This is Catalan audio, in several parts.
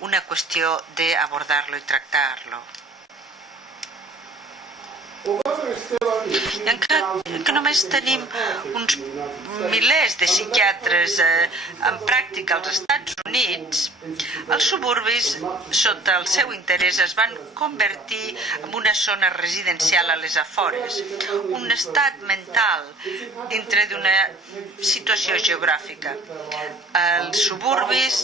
una qüestió d'abordar-lo i tractar-lo. Encara que només tenim uns milers de psiquiatres en pràctica als Estats Units, els suburbis, sota el seu interès, es van convertir en una zona residencial a les afores, un estat mental dintre d'una situació geogràfica. Els suburbis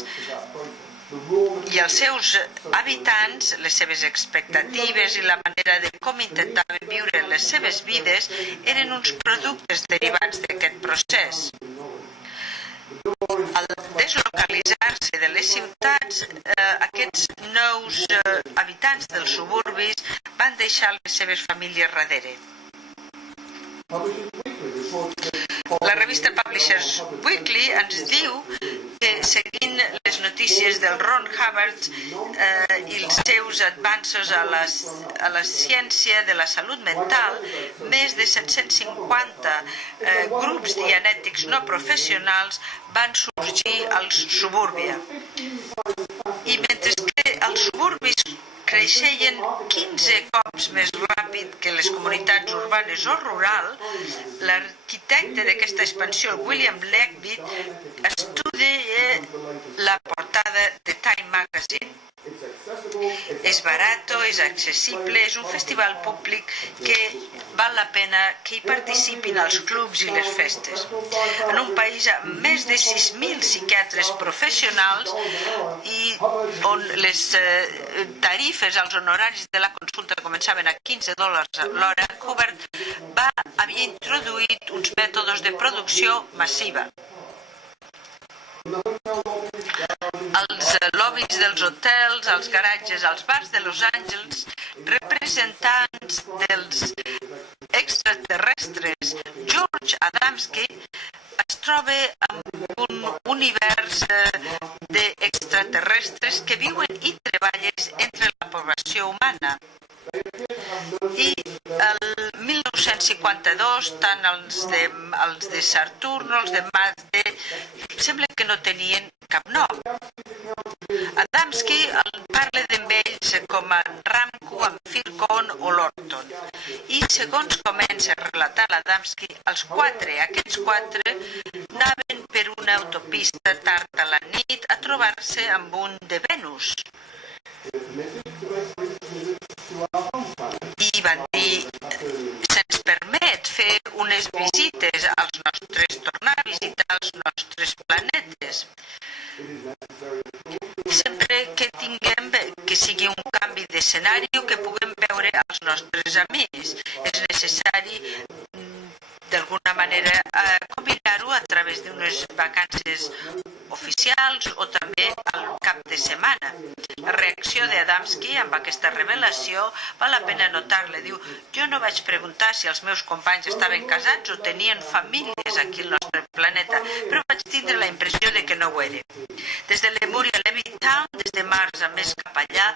i els seus habitants, les seves expectatives i la manera de com intentaven viure les seves vides eren uns productes derivats d'aquest procés. Al deslocalitzar-se de les ciutats, aquests nous habitants dels suburbis van deixar les seves famílies darrere. La revista Publishers Weekly ens diu que, seguint les notícies del Ron Hubbard i els seus avanços a la ciència de la salut mental, més de 750 grups dianètics no professionals van sorgir als suburbia. I mentre que els suburbis creixeien 15 cops més ràpid que les comunitats urbanes o rurals, l'arquitecte d'aquesta expansió, William Legbitt, estudia la portada de Time Magazine. És barat, és accessible, és un festival públic que val la pena que hi participin els clubs i les festes. En un país amb més de 6.000 psiquiatres professionals i on les tarifes, els honoraris de la consulta començaven a $15 a l'hora, Hubbard havia introduït uns mètodes de producció massiva. Els lobbies dels hotels, els garatges, els bars de Los Angeles, representants dels extraterrestres George Adamski, es troba en un univers d'extraterrestres que viuen i treballen entre la població humana. I el 1952, tant els de Saturn, els de Marte, sembla que no tenien cap nom. Adamski parla d'en ells com en Ramco, en Fircon o Lorton. I segons comença a relatar l'Adamski, aquests quatre anaven per una autopista tard a la nit a trobar-se amb un de Venus. I van dir, se'ns permet fer unes visites tornar a visitar els nostres planetes. Sempre que tinguem que sigui un canvi d'escenari que puguem veure els nostres amics. És necessari d'alguna manera combinar-ho a través d'unes vacances oficials o també al cap de setmana. La reacció d'Adamski amb aquesta revelació val la pena notar-la. Diu, jo no vaig preguntar si els meus companys estaven casats o tenien famílies aquí al nostre planeta, però vaig tindre la impressió de que no ho eren. Des de Lemuria a Levittown, des de Mars a més cap allà,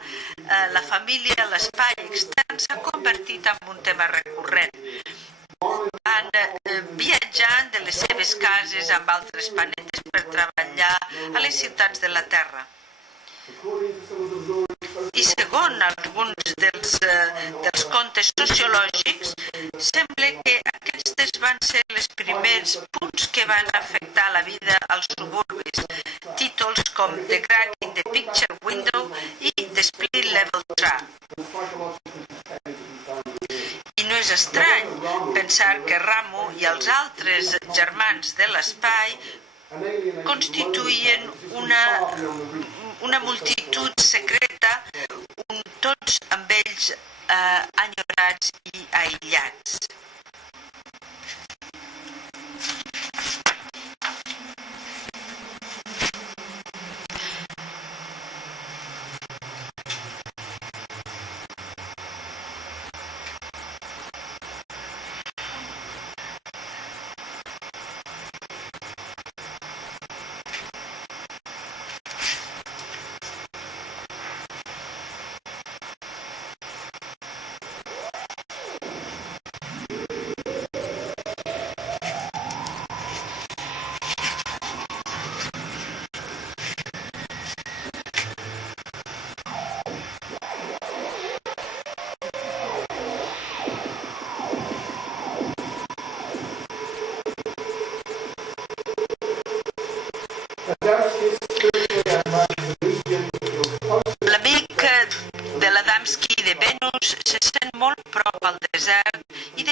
la família a l'espai extern s'ha convertit en un tema recurrent. Van viatjant de les seves cases amb altres planetes per treballar a les ciutats de la Terra. I segons alguns dels contes sociològics, sembla que aquestes van ser els primers punts que van afectar la vida als suburbis. Títols com The Crack in the Picture Window i The Split Level Trap. I no és estrany pensar que Ramu i els altres germans de l'espai constituïen una multitud secreta, tots amb ells enyorats i aïllats.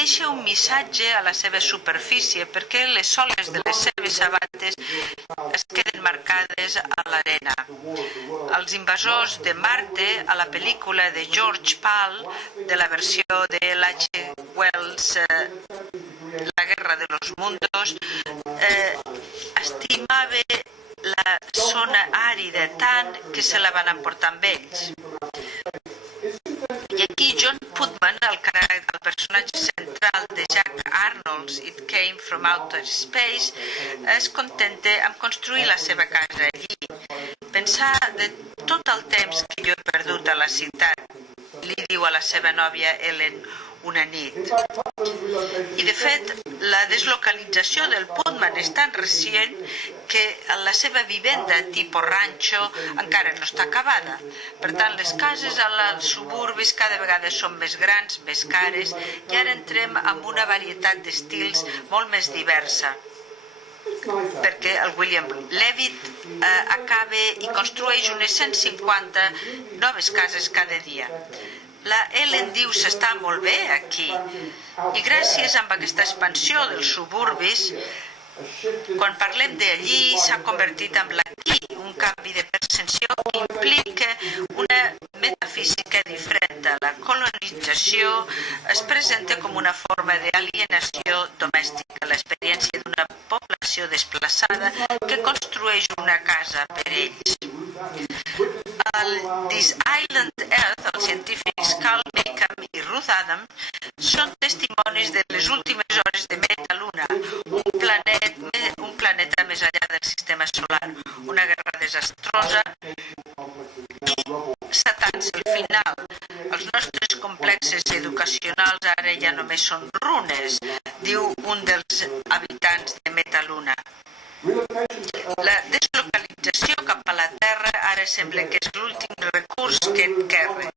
deixa un missatge a la seva superfície perquè les soles de les seves sabates es queden marcades a l'arena. Els invasors de Marte, a la pel·lícula de George Pal, de la versió de H. Wells, La guerra de los mundos, estimava la zona àrida tant que se la van emportar amb ells. I aquí John Putman, el personatge central de Jack Arnold's It Came From Outer Space, es contenta amb construir la seva casa allí. Pensar de tot el temps que jo he perdut a la ciutat, li diu a la seva nòvia Ellen una nit. I de fet, la deslocalització del Putman és tan recient que la seva vivenda tipus ranxo encara no està acabada. Per tant, les cases als suburbis cada vegada són més grans, més cares, i ara entrem en una varietat d'estils molt més diversa, perquè el William Levitt acaba i construeix unes 150 noves cases cada dia. La Ellen diu s'està molt bé aquí, i gràcies a aquesta expansió dels suburbis, quan parlem d'allí s'ha convertit en l'aquí, un canvi de percepció que implica una metafísica diferent. La colonització es presenta com una forma d'alienació domèstica, l'experiència d'una població desplaçada que construeix una casa per ells. Al This Island Earth, els científics Carl Mackham i Ruth Adams són testimonis de les últimes hores de Metaluna, un planeta més enllà del sistema solar, una guerra desastrosa i s'atansa al final. Els nostres complexes educacionals ara ja només són runes, diu un dels habitants de Metaluna. La deslocalització cap a la Terra ara sembla que és l'últim recurs que et queda,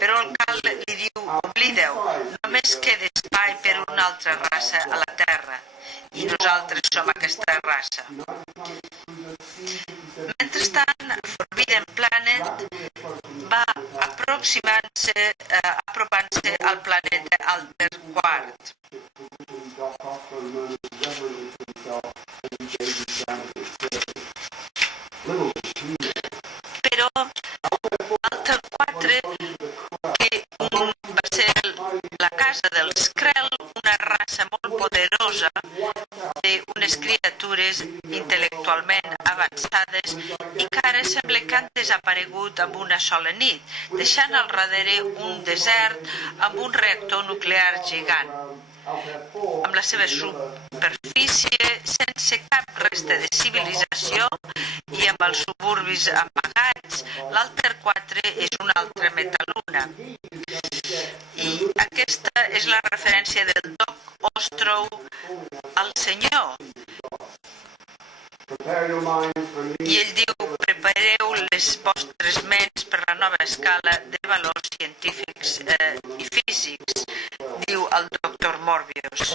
però el Cal li diu, oblideu, només queda espai per una altra raça a la Terra, i nosaltres som aquesta raça. Mentrestant, Forbidden Planet va apropant-se al planeta Alter Quart. Però Alter 4, que va ser la casa dels Krell, una raça molt poderosa d'unes criatures intel·lectualment avançades i que ara sembla que han desaparegut amb una sola nit, deixant al darrere un desert amb un reactor nuclear gegant. Amb la seva superfície sense cap resta de civilització i amb els suburbis amagats, l'Alter 4 és una altra Metaluna. I aquesta és la referència del Doc Ostrow al Senyor. I ell diu, prepareu les vostres ments per la nova escala de valors científics i físics, diu el Dr. Morbius.